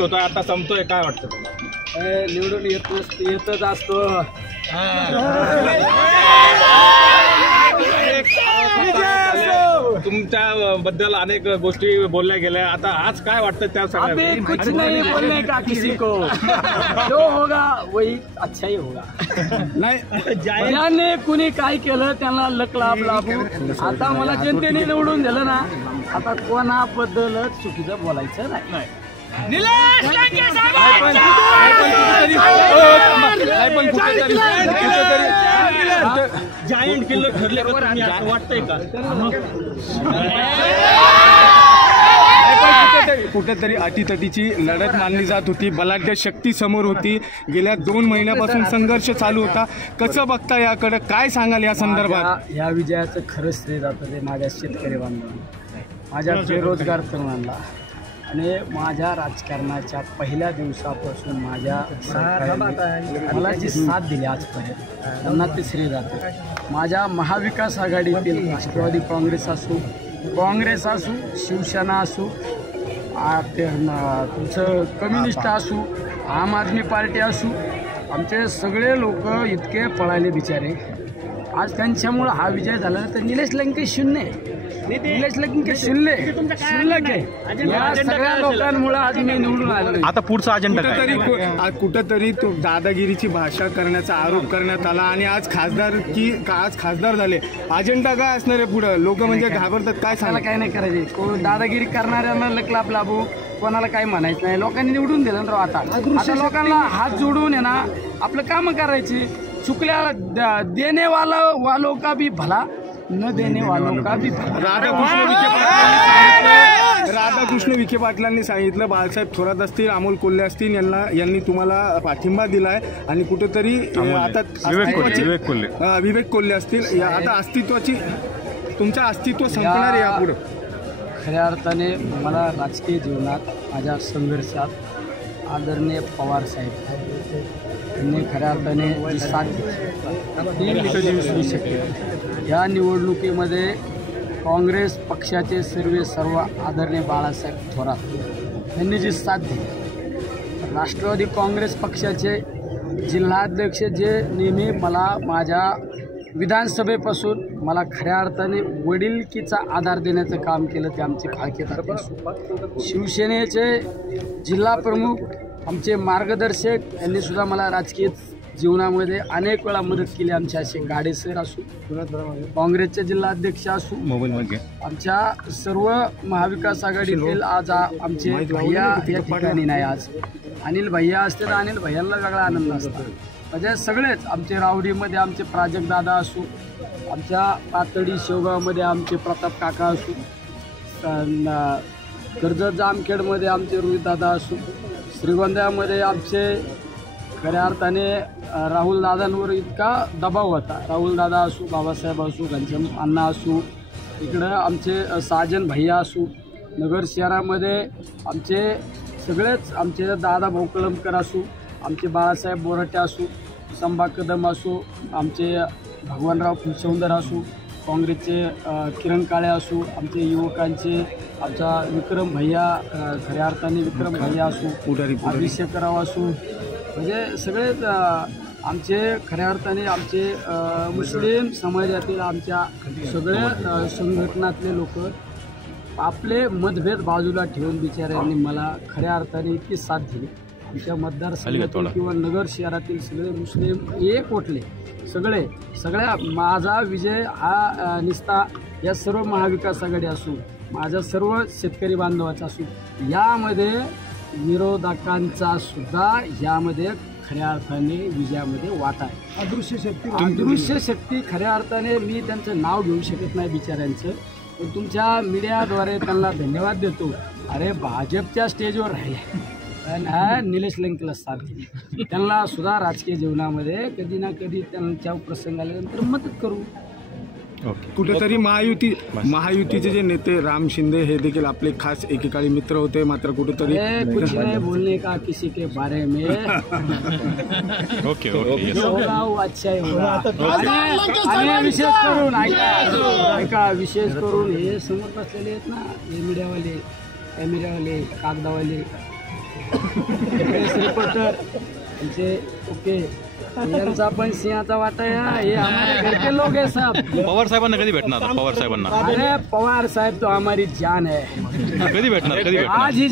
होता आता संपतोय, काय वाटतं तुम्हाला? निवडून येतच असतो. तुमच्या बद्दल अनेक गोष्टी बोलल्या गेल्या, आता आज काय वाटतं त्या सगळ्या? कुछ नहीं बोलने का किसी को, जो होगा वही अच्छा ही होगा. नाही ज्याने कुणी काय केलं त्यांना लक लाभ लाभू. आता मला जनतेने निवडून दिलं ना, आता कोणाबद्दल चुकीचं बोलायचं नाही. निलेश लंके जायंट किल्लर ठरले असं वाटतंय का? कुठेतरी अटीतटीची लढत मानली जात होती, बलाढ्य शक्ती समोर होती. गेल्या 2 महिन्यापासून संघर्ष चालू होता. कसं बघता याकडे, काय सांगाल या संदर्भात? या विजयाचं खरंच श्रेय जातं ते माझ्या शेतकरी बांधवांना, माझ्या बेरोजगार तरुणांना आणि माझ्या राजकारणाच्या पहिल्या दिवसापासून माझ्या सरकारने मला जी साथ दिली आजपर्यंत त्यांना ते श्रेय जातं. माझ्या महाविकास आघाडीतील राष्ट्रवादी काँग्रेस असू, शिवसेना असू, तुमचं कम्युनिस्ट असू, आम आदमी पार्टी असू, आमचे सगळे लोक इतके पळाले बिचारे. आज त्यांच्यामुळं हा विजय झाला. तर निलेश लंके शून्य, निलेश लंके शुल्लक आहे. या सगळ्या लोकांमुळे आज मी निवडून आलो. आता पुढचा अजेंडा कुठंतरी तो दादागिरीची भाषा करण्याचा आरोप करण्यात आला आणि आज खासदार झाले. अजेंडा काय असणार आहे पुढं? लोक म्हणजे घाबरतात, काय सांगा? काय नाही करायचे. दादागिरी करणाऱ्यांना लकलाप लाभू, कोणाला काही म्हणायचं नाही. लोकांनी निवडून दिलं ना आता लोकांना हात जोडून आहे ना आपलं काम करायची. चुकल्या देने वालों का भी भला, न देने वालों का भी भला. राधाकृष्ण विखे पाटलांनी सांगितलं, बाळासाहेब थोरात असतील, अमोल कोल्हे असतील, यांनी तुम्हाला पाठिंबा दिलाय आणि कुठेतरी आता विवेक कोल्हे असतील, आता अस्तित्वाची तुमचं अस्तित्व संपणार आहे यापुढे. खऱ्या अर्थाने मला राजकीय जीवनात माझ्या संघर्षात आदरणीय पवार साहेब यांनी खऱ्या अर्थाने जी साथ दिली ती विसरू शकते. या निवडणुकीमध्ये काँग्रेस पक्षाचे सर्व आदरणीय बाळासाहेब थोरात यांनी जी साथ दिली, राष्ट्रवादी काँग्रेस पक्षाचे जिल्हाध्यक्ष जे नेहमी मला माझ्या विधानसभेपासून मला खऱ्या अर्थाने वडिलकीचा आधार देण्याचं काम केलं ते आमचे फाळके तात्या. शिवसेनेचे जिल्हा प्रमुख आमचे मार्गदर्शक यांनी सुद्धा मला राजकीय जीवनामध्ये अनेक वेळा मदत केली. आमचे असे गाडेसर असू, काँग्रेसचे जिल्हाध्यक्ष असू, आमच्या सर्व महाविकास आघाडीतील आज आमचे भैया या ठिकाणी नाही. आज अनिल भैया असते तर अनिल भैयांना वेगळा आनंद असतो. म्हणजे सगळेच आमचे रावडीमध्ये आमचे प्राजक्त दादा असू, आमच्या पातळी शेवगावमध्ये आमचे प्रताप काका असू, कर्जत जामखेडमध्ये आमचे रोहित दादा असू, श्रीगोंद्यामध्ये आमचे खऱ्या अर्थाने राहुल दादांवर इतका दबाव होता. राहुल दादा असू, बाबासाहेब असू, घनश्याम अण्णा असू, इकडं आमचे साजन भैया असू, नगर शहरामध्ये आमचे सगळेच आमचे दादा भाऊ कळमकर असू, आमचे बाळासाहेब बोराटे असू, संभा कदम असू, आमचे भगवानराव फुलसौंदर असू, काँग्रेसचे किरण काळे असू, आमचे युवकांचे आमचा विक्रम भैया खऱ्या अर्थाने विक्रम भैया असू, अभिषेकराव असू, म्हणजे सगळेच आमचे खऱ्या अर्थाने आमचे मुस्लिम समाजातील आमच्या सगळ्या संघटनातले लोक आपले मतभेद बाजूला ठेवून बिचाऱ्यांनी मला खऱ्या अर्थाने इतकी साथ दिली. आमच्या मतदारसंघातील किंवा नगर शहरातील सगळे मुस्लिम एक वटले, सगळ्या माझा विजय हा निस्ता या सर्व महाविकास आघाडी असू, माझा सर्व शेतकरी बांधवाचा असू, यामध्ये विरोधकांचा सुद्धा यामध्ये खऱ्या अर्थाने विजयामध्ये वाटा आहे. अदृश्य शक्ती खऱ्या अर्थाने मी त्यांचं नाव घेऊ शकत नाही बिचाऱ्यांचं, पण तुमच्या मीडियाद्वारे त्यांना धन्यवाद देतो. अरे भाजपच्या स्टेजवर राहिले निलेश लंकेला साथ दिली, त्यांना सुद्धा राजकीय जीवनामध्ये कधी ना कधी त्यांच्या प्रसंग आल्यानंतर मदत करू. कुठेतरी महायुतीचे जे नेते राम शिंदे हे देखील आपले खास एकेकाळी मित्र होते, मात्र कुठेतरी कुछ नहीं बोलने का किसी के बारे में. ओके होगा वो अच्छा ही होगा. आणि विशेष करून ऐका विशेष करून हे समोर बसलेले आहेत ना, हे मीडियावाले, कॅमेरावाले, कागदावाले, प्रेस रिपोर्टर यांचे ओके यांचा पण सिंहाचा वाटा आहे. हे हमारे घर के लोग है सब. पवार साहेबांना कधी भेटणार? पवार साहेबांना अरे पवार साहेब तो हमारी जान है. कधी भेटणार? आज ही